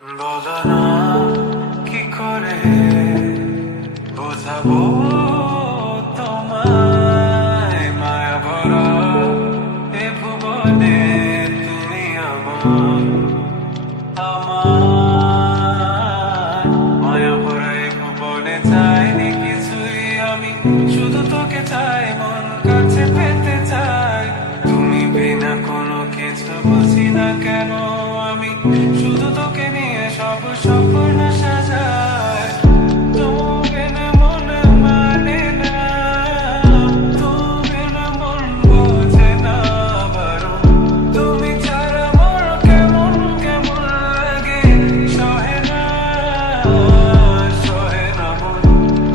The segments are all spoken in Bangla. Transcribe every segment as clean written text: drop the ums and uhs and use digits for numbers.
বলো না কি করে বোঝাবো তোমায়, মায়া ভরা এ ভুবনে তুমি আমার, মায়া ভরা এ ভুবনে চাইনি কিছুই আমি, শুধু তোকে চাই, মন কাছে পেতে চাই। তুমি বিনা কোনো কিছু বুঝি না কেন আমি, শুধু তোকে নিয়ে সব স্বপ্ন সাজাই। তুমি না মনে মানে না, তুমি না মন বোঝে না বারণ, তুমি ছাড়া মোর কেমন কেমন লাগে, সহে না মন।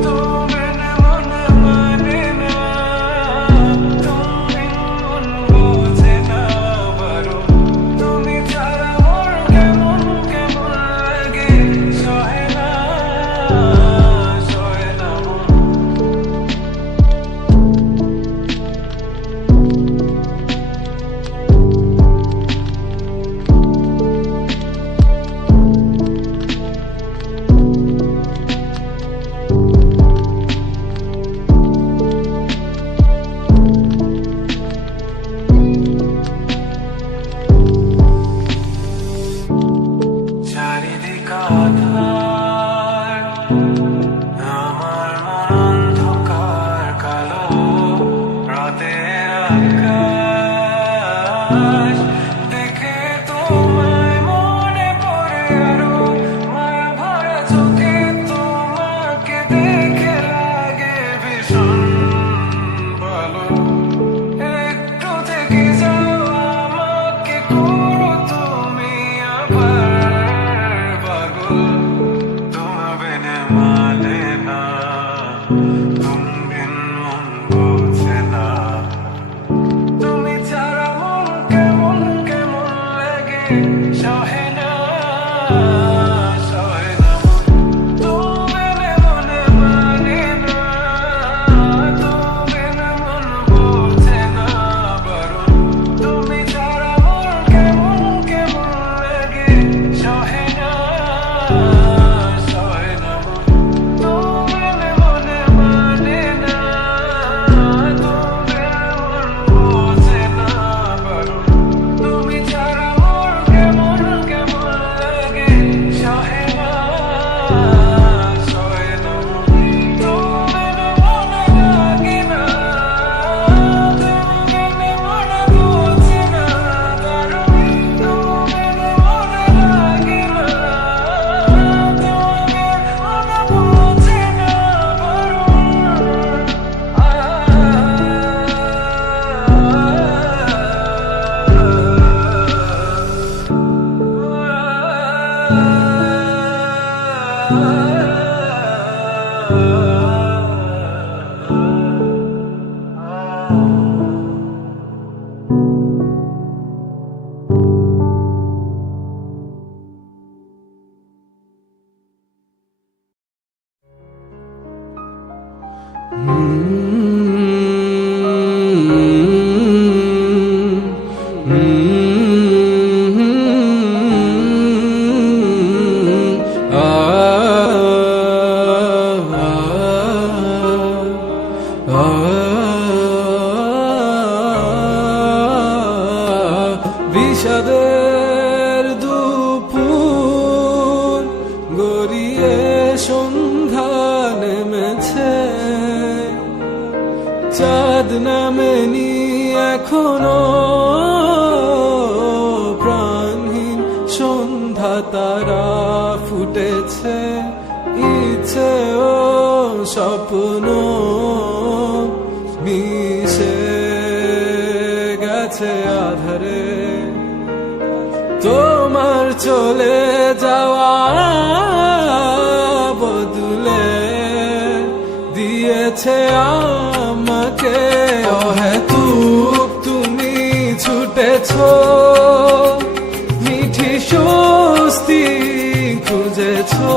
তুমি না মনে মানে না, তুমি মন বোঝে না বারণ, তুমি ছাড়া মোর কেমন কেমন লাগে, সহে না মন। চারিদিক আঁধার, আমার মন অন্ধকার কালো, রাতের আকাশ দেখে তোমায় মনে পড়ে আরো, মায়া ভরা চোখে তোমাকে দেখে লাগে ভীষণ ভালো। একটু থেকে যাও আমাকে করো তুমি আবার পাগল, তোমার বিনে মানে না, তুমি বিন মন বোঝে না, তুমি ছাড়া মন কেমন কেমন লাগে, সহে না মন। তুমি বিনে মনে মানে না, তুমি বিনে মন বোঝে না বারণ, তুমি ছাড়া মন কেমন কেমন লাগে, সহে না মন। তুমি বিনে মনে মানে না, তুমি বিনে মন বোঝে না বারণ, তুমি ছাড়া মন কেমন কেমন লাগে, সহে না মন। তুমি বিনে মনে লাগে না, তুমি বিনে মনে বোঝে না বারণ, তুমি বিনে মনে লাগে না, তুমি বিনে বিষাদের দুপুর গড়িয়ে সন্ধ্যা নেমেছে, চাঁদ নামেনি এখনো, প্রাণহীন সন্ধ্যা তারা ফুটেছে, ইচ্ছে ও স্বপ্ন মিশে গেছে আধারে, তোমার চলে যাওয়া বদলে দিয়েছে আমাকে অহেতুক, তুমি ছুটেছো, মিঠি স্বস্তি খুঁজেছো,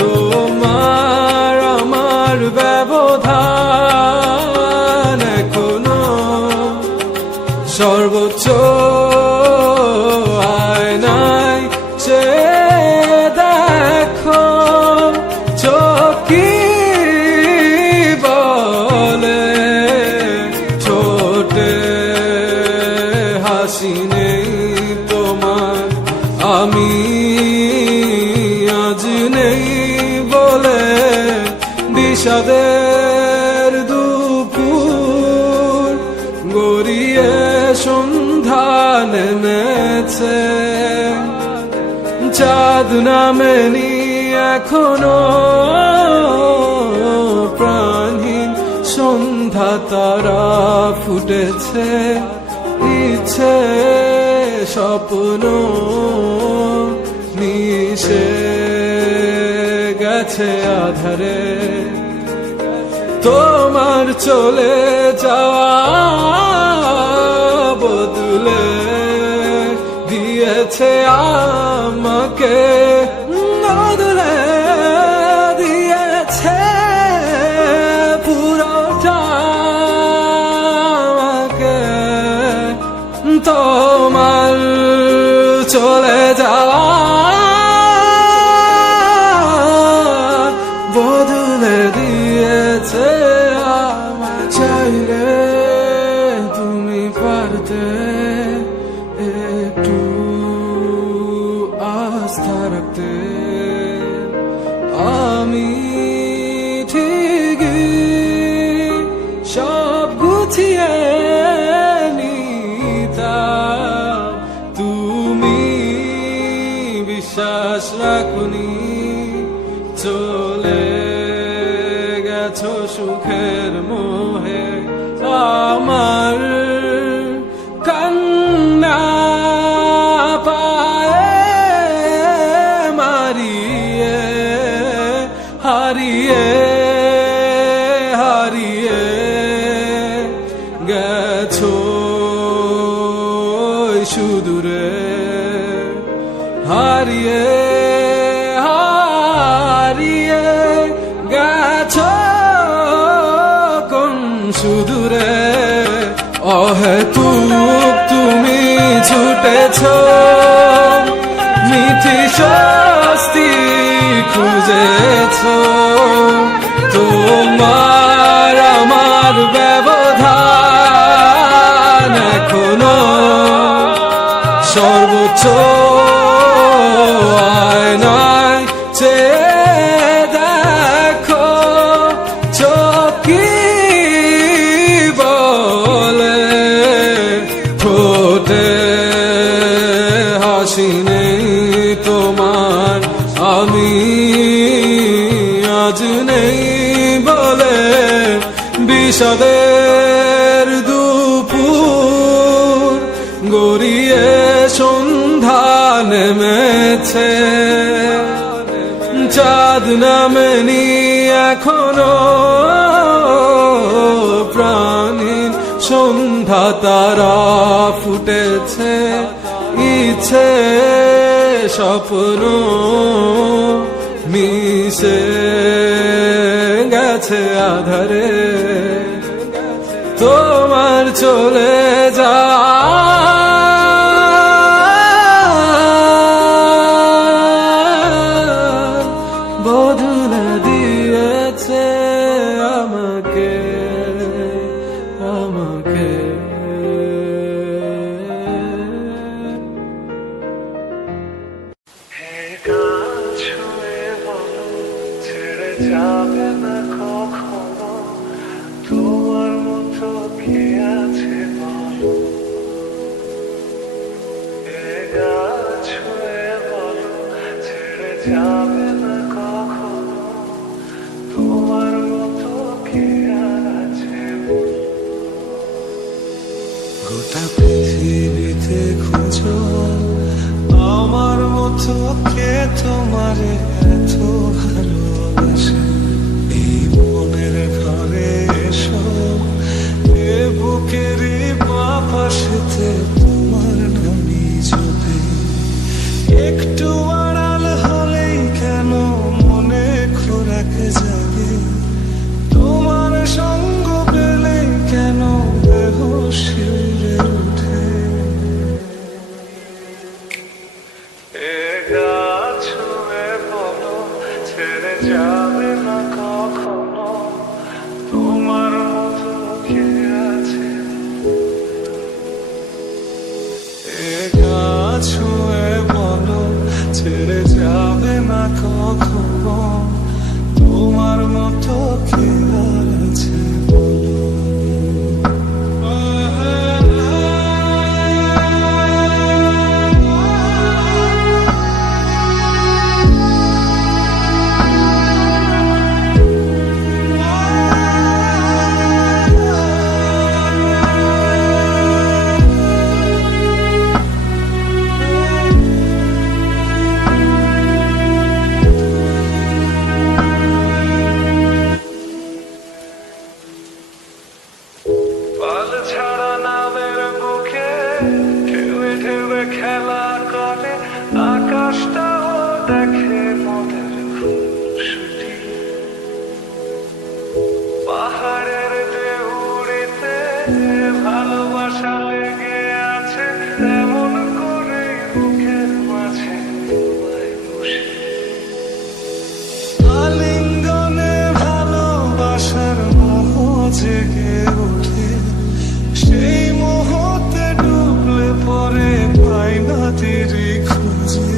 তোমার আমার ব্যবধান এখনো সর্বোচ্চ আয়নায় নেই তোমার, আমি আজ নেই বলে বিষাদের দুপুর গড়িয়ে সন্ধ্যা নেমেছে, চাঁদ নামেনি এখনো প্রাণহীন সন্ধ্যা তারা ফুটেছে, ইচ্ছে স্বপ্ন মিশে গেছে আধারে, তোমার চলে যাওয়া বদলে দিয়েছে আমাকে, বদলে দিয়েছে পুরোটা আমাকে, তোমার চলে যাওয়া বদলে দিয়েছে আমার। চাইলে তুমি পারতে একটু আস্থা রাখতে, আমি ঠিকই সব গুছিয়ে নিতাম, তুমি বিশ্বাস রাখুনি, চলে গেছো সুখের মোহে, আমার কান্না পায়ে মারিয়ে হারিয়ে হারিয়ে গেছো সুদূরে, হারিয়ে হারিয়ে গেছো কোন সুদূরে, অহেতুক তুমি ছুটেছো, মিথি স্বস্তি খুঁজেছো, তোমার আমার ব্যবধান এখনো সর্বোচ্চ আয়নায় চেয়ে দেখো, চোখ কি বলে, ঠোঁটে হাসি নেই তোমার, আমি আজ নেই বলে বিষাদের দুপুর গড়িয়ে সন্ধ্যা নেমেছে, চাঁদ নামেনি এখনো প্রাণহীন সন্ধ্যা তারা ফুটেছে, ইচ্ছে স্বপ্ন মিশে গেছে আধারে, তোমার চলে যাওয়া বদলে দিয়েছে আমাকে আমাকে। ছেড়ে যাবে না কখনো, তোমার মতো কে আছে বলো, এ গান ছুঁয়ে বলো, ছেড়ে যাবে না কখনো, তোমার মতো কে আছে বলো। গোটা পৃথিবীতে খুঁজো আমার মতো কে তোমারে এত ভালোবাসে, এই মনের ঘরে এসো, এ বুকেরই পাশেতে তোমার নামই জপে, একটু আড়াল হলেই কেন মনে খোরাক জাগে, তোমার সঙ্গ পেলে কেন দেহ শিউরে ওঠে, ছেড়ে যাবে না কখনো, তোমার মতো কে আছে, এ ছেড়ে যাবে না কখনো, তোমার মতো কি আর আছে বলো। পাল ছাড়া নামের বুকে ঢেউে ঢেউে খেলা করে, আকাশটাও দেখে মোদের খুশি। পাহাড়ের ঢেউড়িতে ভালোবাসা লেগে আছে, তেমন করে বুকের মাঝে তোমায় বসে। আলিঙ্গনে ভালোবাসার মোহ জেগে ওঠে, সেই মোহতে ডুবলে পরে পাই না তেরি খুঁজে।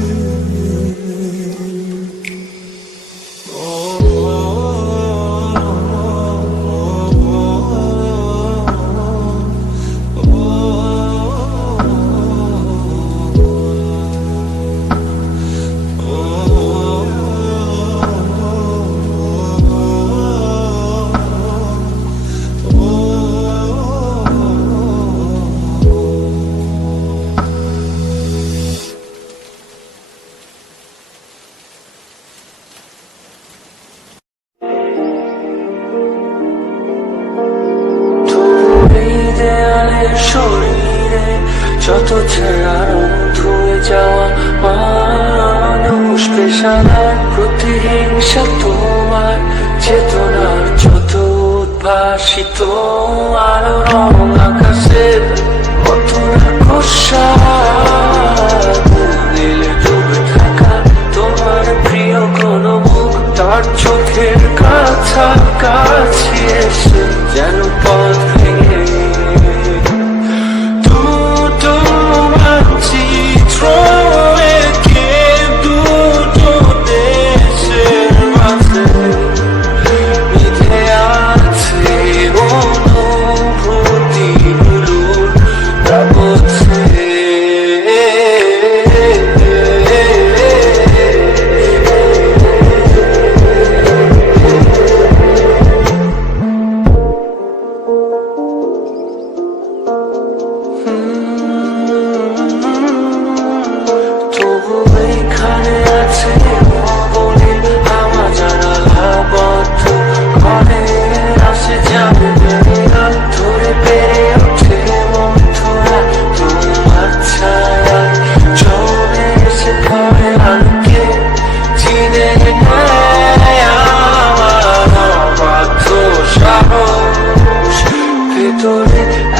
শরীরে যত ছেঁড়া রং ধুয়ে যাওয়া মানুষ, পেশাদার প্রতিহিংসা তোমার চেতনার যত উদ্ভাসিত আলো রং আকাশের কত রাক্ষসা নীলে ডুবে থাকা তোমার প্রিয় কোন মুখ, তার চোখের কাছাকাছি এসে যেন পথ ভেঙে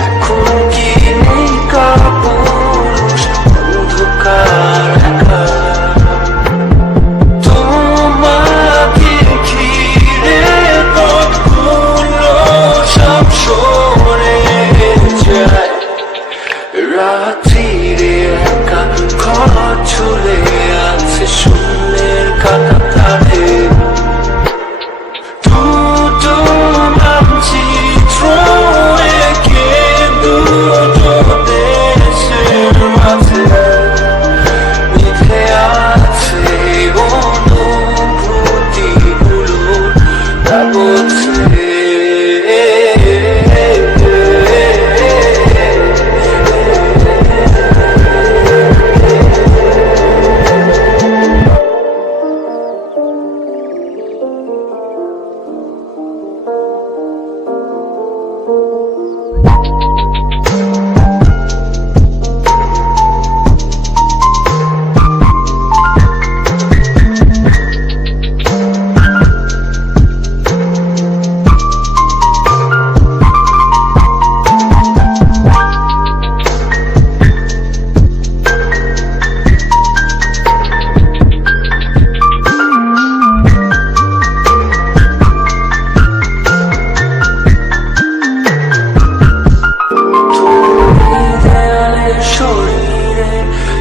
এখন কি নেই কাপুরুষ অন্ধকার একা, তোমাকে ঘিরে পথগুলো সব সরে যায়, রাত্রিরে একা ঘর ঝুলে আছে শূন্যের কাঁটাতারে। দুটো মানচিত্র এঁকে দুটো দেশের মাঝে মিথে আছে অনুভূতিগুলোর কাগজে।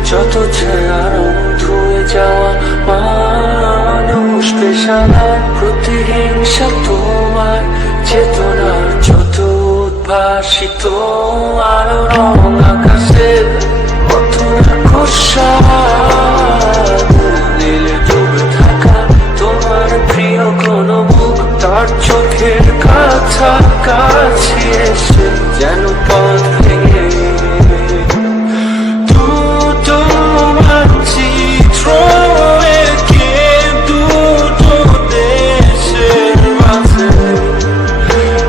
যত ছেঁড়া রং ধুয়ে যাওয়া মানুষ পেশাদার প্রতিহিংসা তোমার চেতনার যত উদ্ভাসিত আলো রং আকাশের মতো খোসা নীলে ডুবে থাকা তোমার প্রিয় কোন মুখ তার চোখের কাছাকাছি এসে যেন পথ ভেঙে দুটো মানচিত্র এঁকে দুটো দেশের মাঝে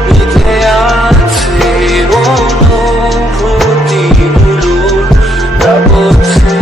মিথে আছে অনুভূতিগুলোর কাগজে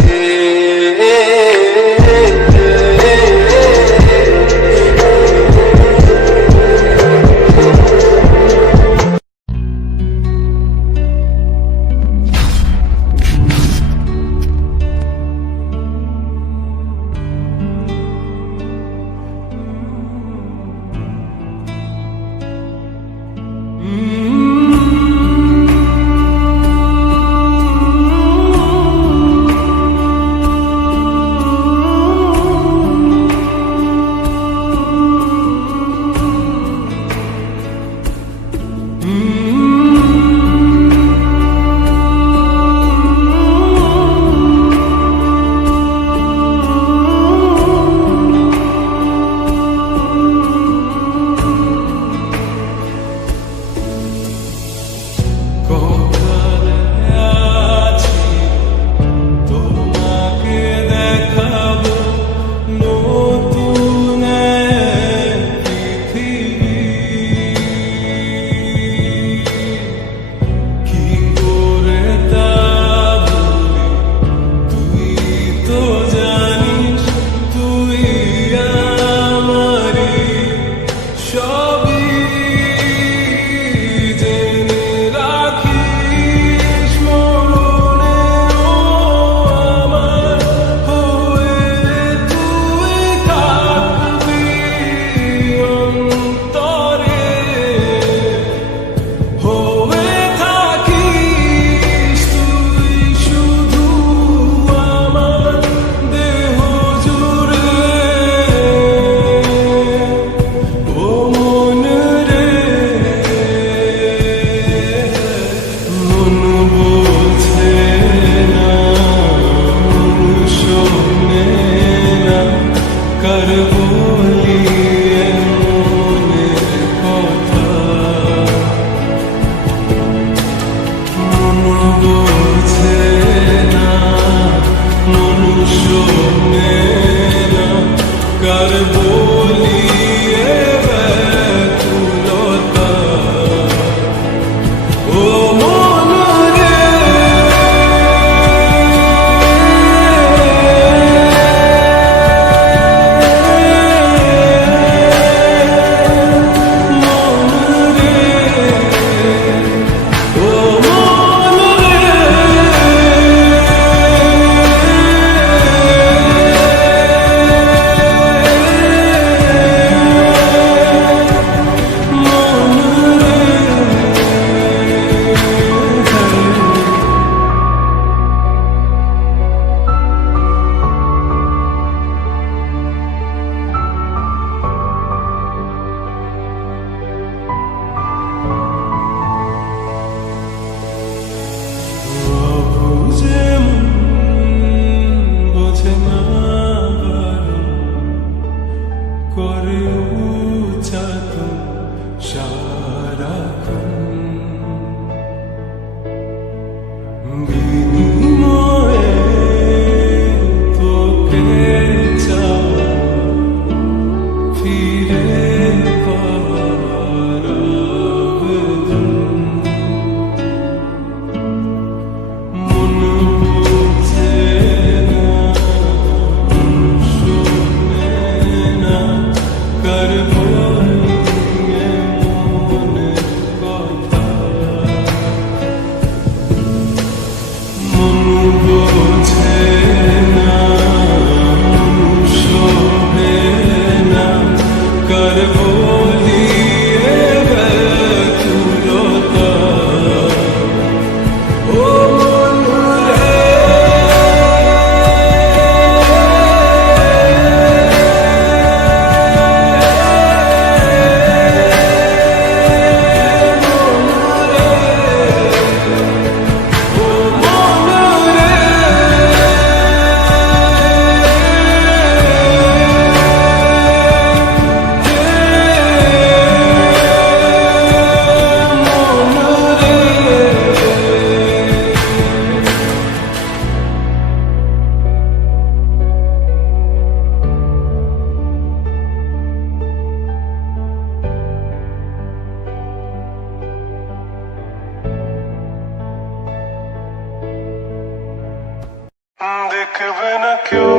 না কেউ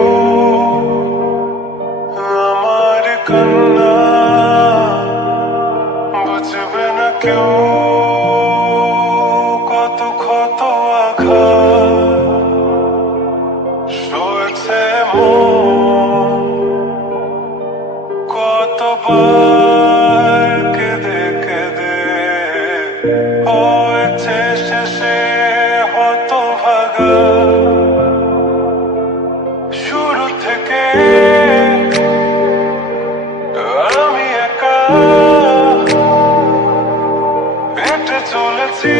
আমার কান্না, বুঝবে না কেউ কত ক্ষত আঘাত সয়েছে মন, কতবার কেঁদে কেঁদে হয়েছে শেষে হতভাগা। শুরু থেকে আমি একা হেঁটে চলেছি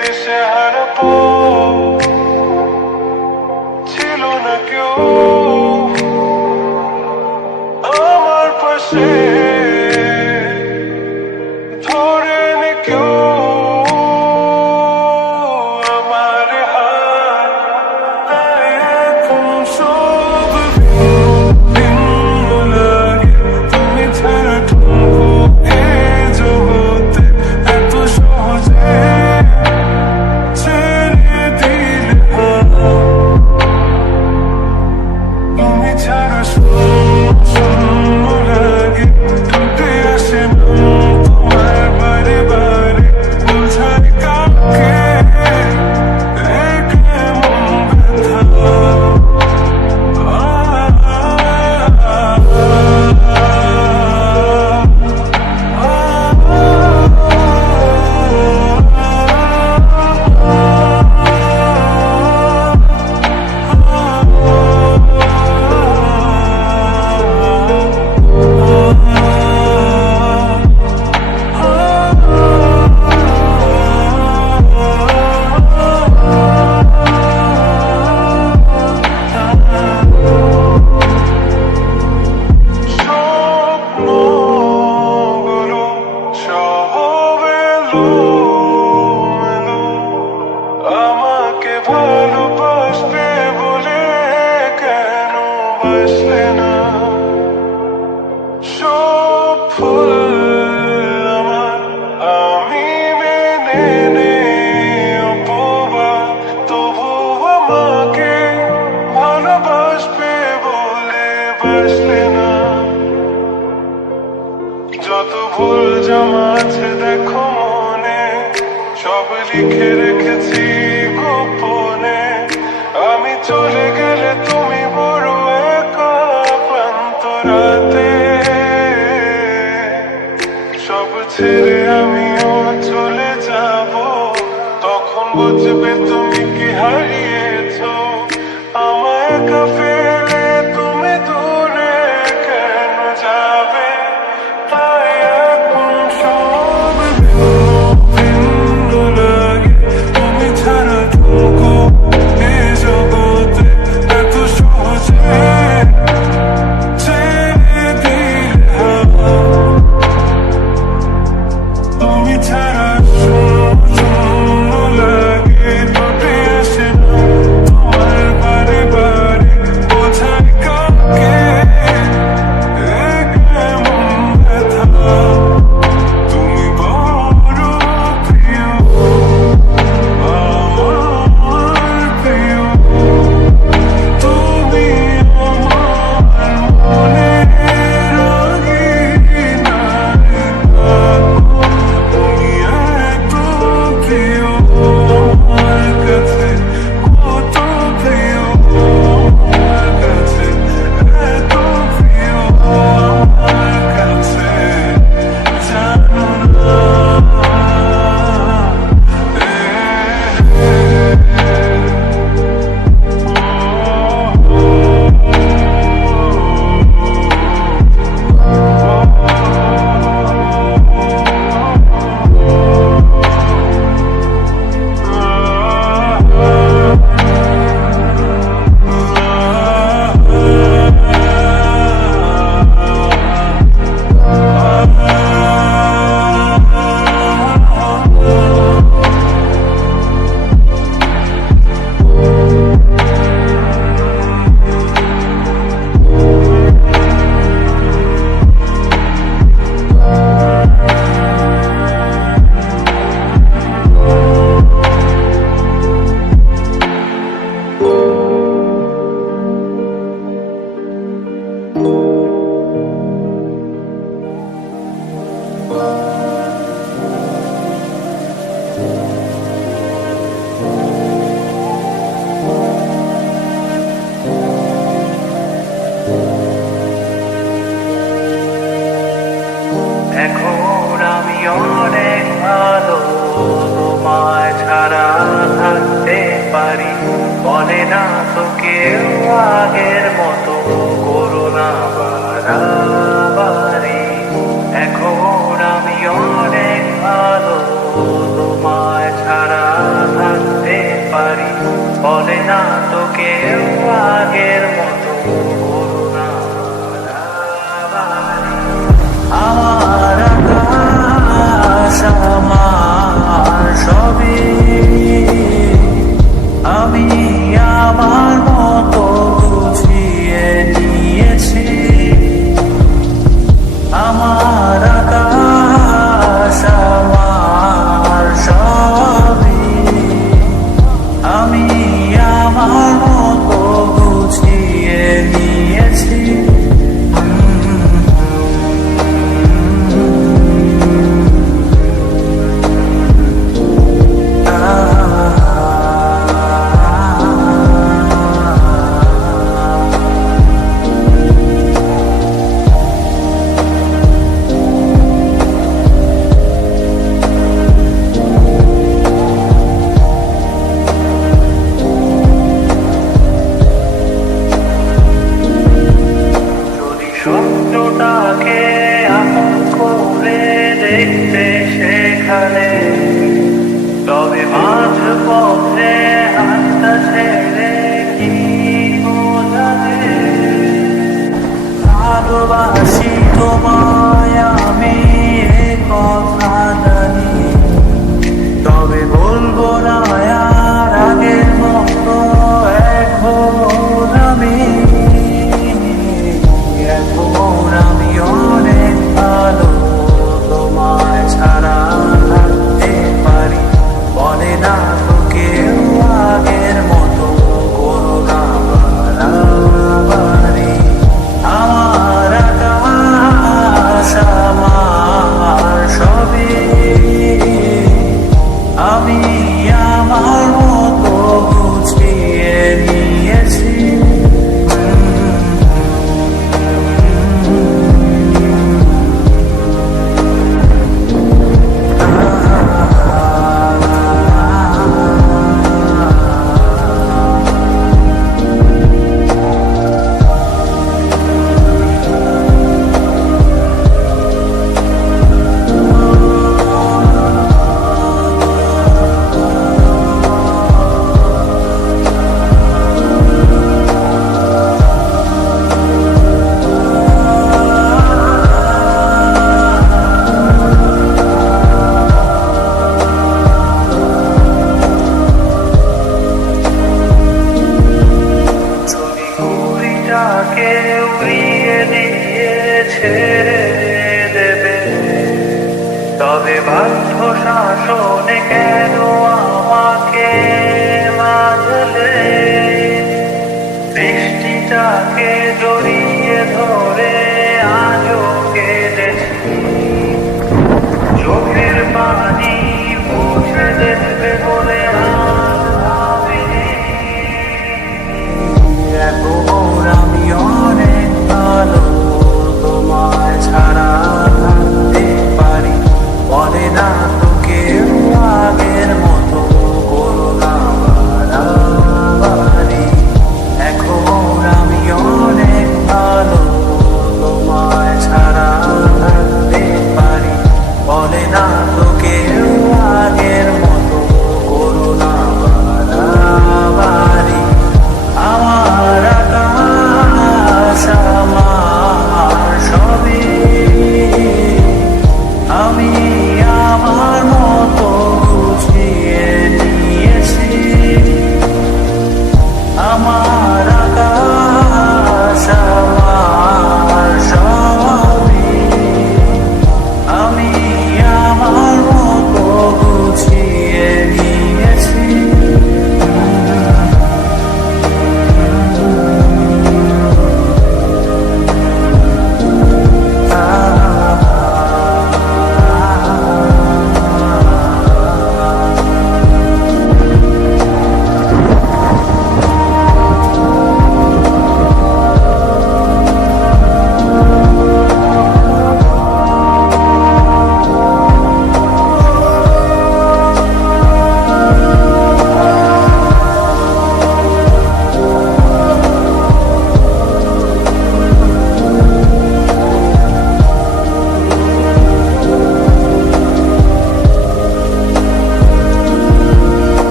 দেশে হারাবো, ছিল না কেউ আমার পাশে ধরে নে কেউ আমার হাত। তাই এখন সব ভিন্ন লাগে তুমি ছাড়া ঠুনকো এ জগতে এত সহজে ছেড়ে দিলে হাত। তুমি ছাড়া শূন্য লাগে টুটে আসে নাম তোমার বারে বারে, বোঝাই কাউকে এ কেমন ব্যথা। স্বপ্নগুলো সব এলোমেলো, আমাকে ভালোবাসবে বলে কেন বাসলে না? সব ফুল আমার আমি মেনে নেই অপবাদ, তবু আমাকে ভালোবাসবে বলে বাসলে না? যত ভুল জমা আছে দেখো মনে, সব লিখে রেখেছি গোপনে। আমি চলে গেলে তুমি বড় একা ক্লান্ত রাতে, সব ছেড়ে আমিও চলে যাব, তখন বুঝবে তুমি কি হারিয়েছো। আমায় একা ফেলে তুমি দূরে কেন যাবে? তাই এখন সব ভিন্ন লাগে তুমি ছাড়া বলে না তো কেউ আগের মতো করোনা বাড়াবাড়ি। এখন আমি অনেক ভালো, তোমায় ছাড়া থাকতে পারি। বলে না তো কেউ আগের মতো করোনা বাড়াবাড়ি। আমার আকাশ আমার সবই আমি আমার মতো বুঝিয়ে নিয়েছি। আমার আকাশ আমার সবই আমি আমার মতো বুঝিয়ে নিয়েছি। সত্যটাকে আপন করে দেখতে সেখানে, তবে মাঝ পথে হাতটা ছেড়ে কি বোঝাবে। ভালোবাসি তোমায় আমি এ কথা জানি, তবে বলবো না আর আগের মতো এখন আমি। এখন আমি অনেক ভালো, তোমায় ছাড়া থাকতে পারি। বলে না তো কেউ আগের মতো করোনা বাড়াবাড়ি। আমার আকাশ আমার সবই আমি আমার মতো বুঝিয়ে নিয়েছি। ঘুড়িটাকে উড়িয়ে দিয়ে ছেড়ে দেবে, তবে বাধ্য শাসনে কেন আমাকে বাঁধলে। বৃষ্টিটাকে জড়িয়ে ধরে আজও কেঁদেছি, চোখের পানি মুছে দেবে বলে আজ ভাবিনি। এখন আমি অনেক ভালো, তোমায় ছাড়া থাকতে পারি। বলে না তো কেউ আগের মতো করোনা বাড়াবাড়ি। এখন আমি অনেক ভালো, তোমায় ছাড়া থাকতে পারি। বলে না তো কেউ আগের মতো করোনা বাড়াবাড়ি। আমার আকাশ আমার সবই আমি আমার মতো বুঝিয়ে নিয়েছি। আমার আকাশ আমার সবই আমি আমার মতো বুঝিয়ে নিয়েছি।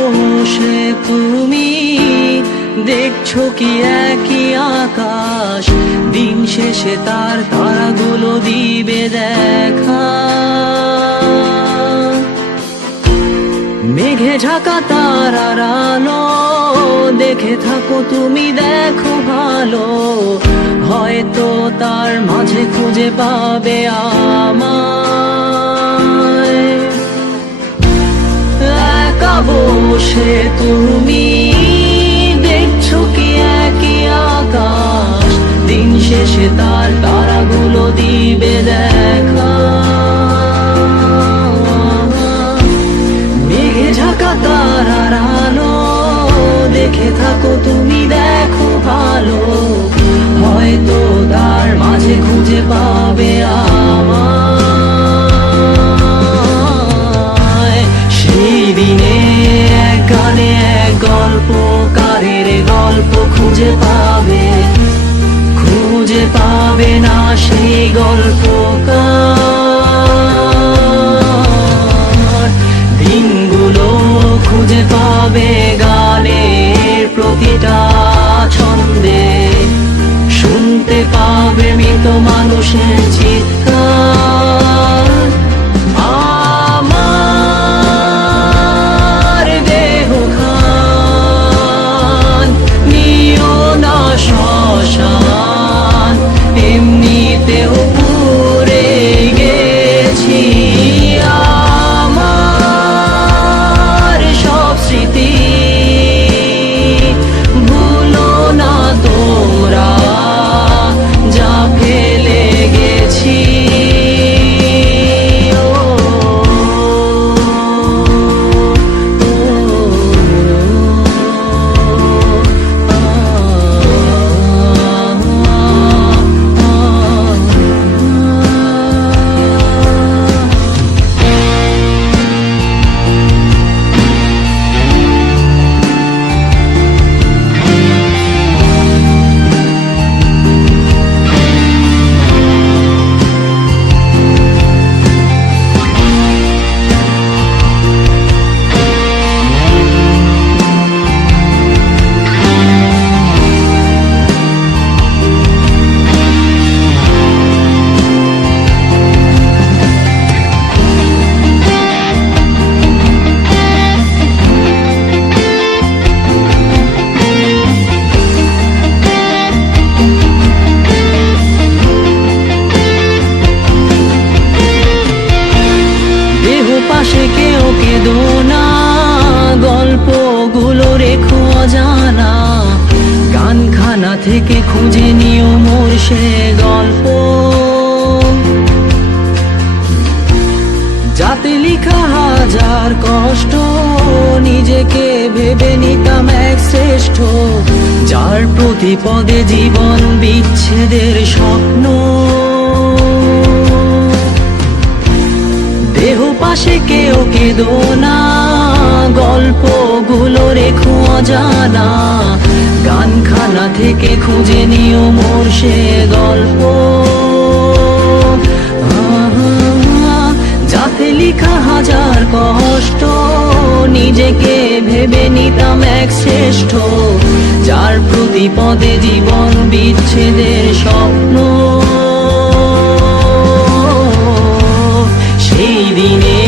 বসে তুমি দেখছো কি একই আকাশ, দিন শেষে তার তারাগুলো দিবে দেখা। মেঘে ঢাকা তারার আলো দেখে থাকো তুমি, দেখো ভালো, হয়তো তার মাঝে খুঁজে পাবে আমায়। একা বসে তুমি দেখছো কি একই আকাশ, দিন শেষে তার তারাগুলো দিবে দেখা। মেঘে ঢাকা তারার আলো দেখে থাকো তুমি, দেখো ভালো, হয়তো তার মাঝে খুঁজে পাবে আমায়। সেই দিনে এক গানে এক গল্পকারের গল্প খুঁজে পাবে, খুঁজে পাবে না সেই গল্পকার। দিনগুলো খুঁজে পাবে গানের প্রতিটা ছন্দে, শুনতে পাবে মৃত মানুষের চিৎকার। আমার দেহখান নিও না শ্মশান, এমনিতেও পুড়ে গেছি। আমার সব স্মৃতি ভুলো না তোমরা, যা ফেলে গেছি। পাশে কেউ কেঁদো না, গল্পগুলো রেখো অজানা, গানখানা থেকে খুঁজে নিও মোর সে গল্প, যাতে লিখা হাজার কষ্ট, নিজেকে ভেবে নিতাম এক শ্রেষ্ঠ, যার প্রতি পদে জীবন বিচ্ছেদের স্বপ্ন। দেহ পাশে কেউ কেঁদো না, গল্পগুলো রেখো অজানা, গানখানা থেকে খুঁজে নিও মোর সে গল্প, যাতে লিখা হাজার কষ্ট, নিজেকে ভেবে নিতাম এক শ্রেষ্ঠ, যার প্রতি পদে জীবন বিচ্ছেদের স্বপ্ন। সেই দিনে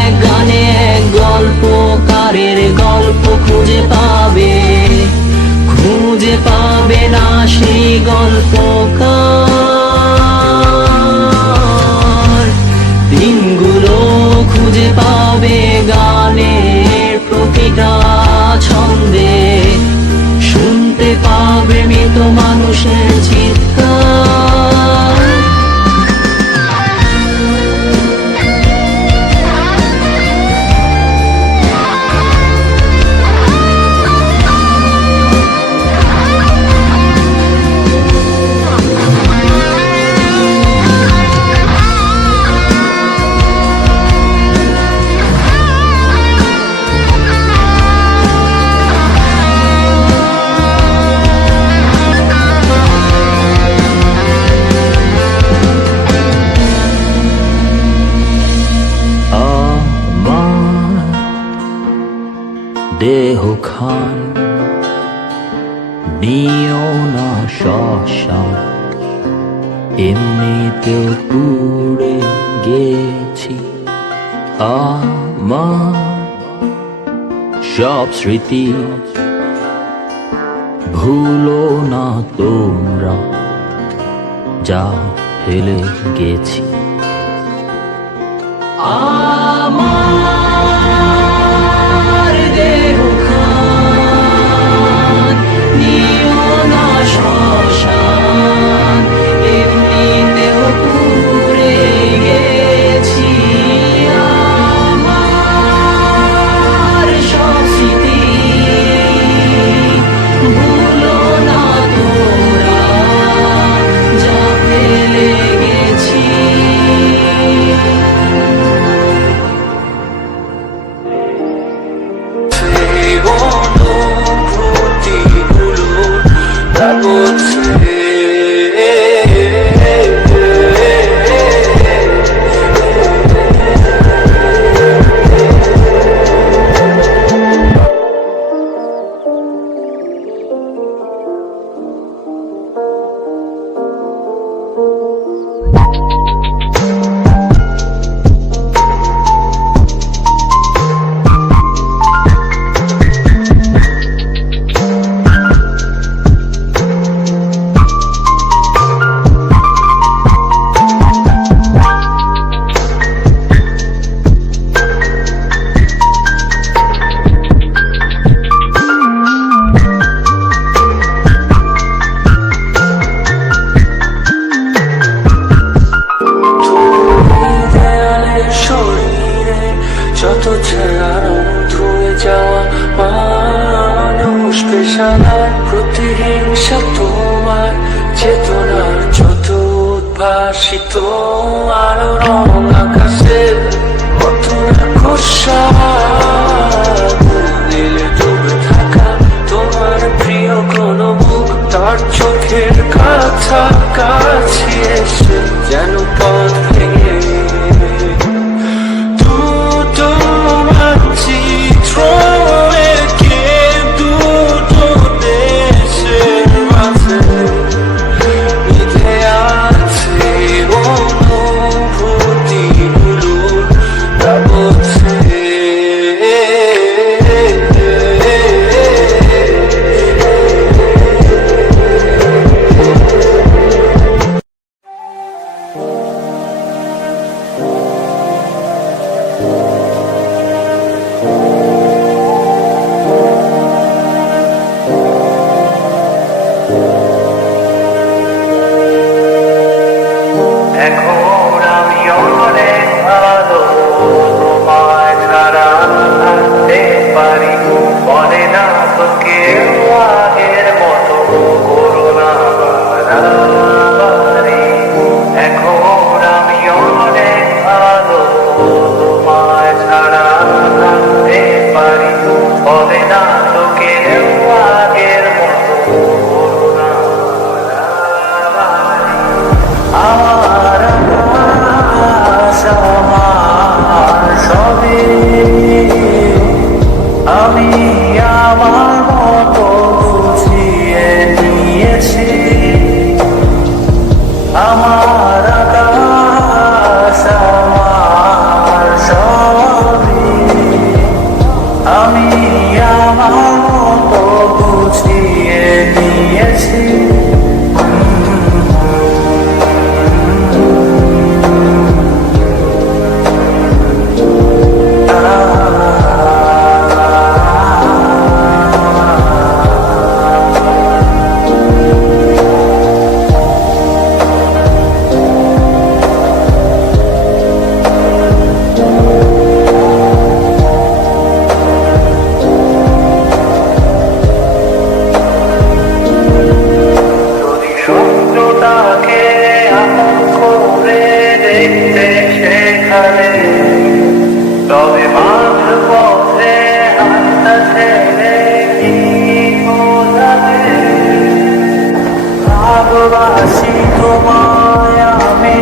এক গানে এক গল্পকারের গল্প খুঁজে পাবে, খুঁজে পাবে না সেই গল্পকার। দিনগুলো খুঁজে পাবে গানের প্রতিটা ছন্দে, শুনতে পাবে মৃত মানুষের চিৎকার। দেহ খান নিও না শ্মশান, এমনিতেও পুড়ে গেছি আমার সব স্মৃতি। ভুলো না তোমরা যা ফেলে গেছি। আমার দেহ খান নিও না শ্মশান, এমনিতেও পুড়ে গেছি আমার সব স্মৃতি। ভুলো না তোমরা যা ফেলে গেছি। যত ছায়া ধুয়ে যাওয়া মানুষ পেশাদার প্রতিহিংসা তোমার চেতনার যত উদ্ভাসিত আলো রং আকাশে কত খোসা দিলে ডুবে থাকা তোমার প্রিয় কোন মুখ তার চোখের কাছাকাছি এসে যেন পথ ভেঙে ভালোবাসি তোমায় আমি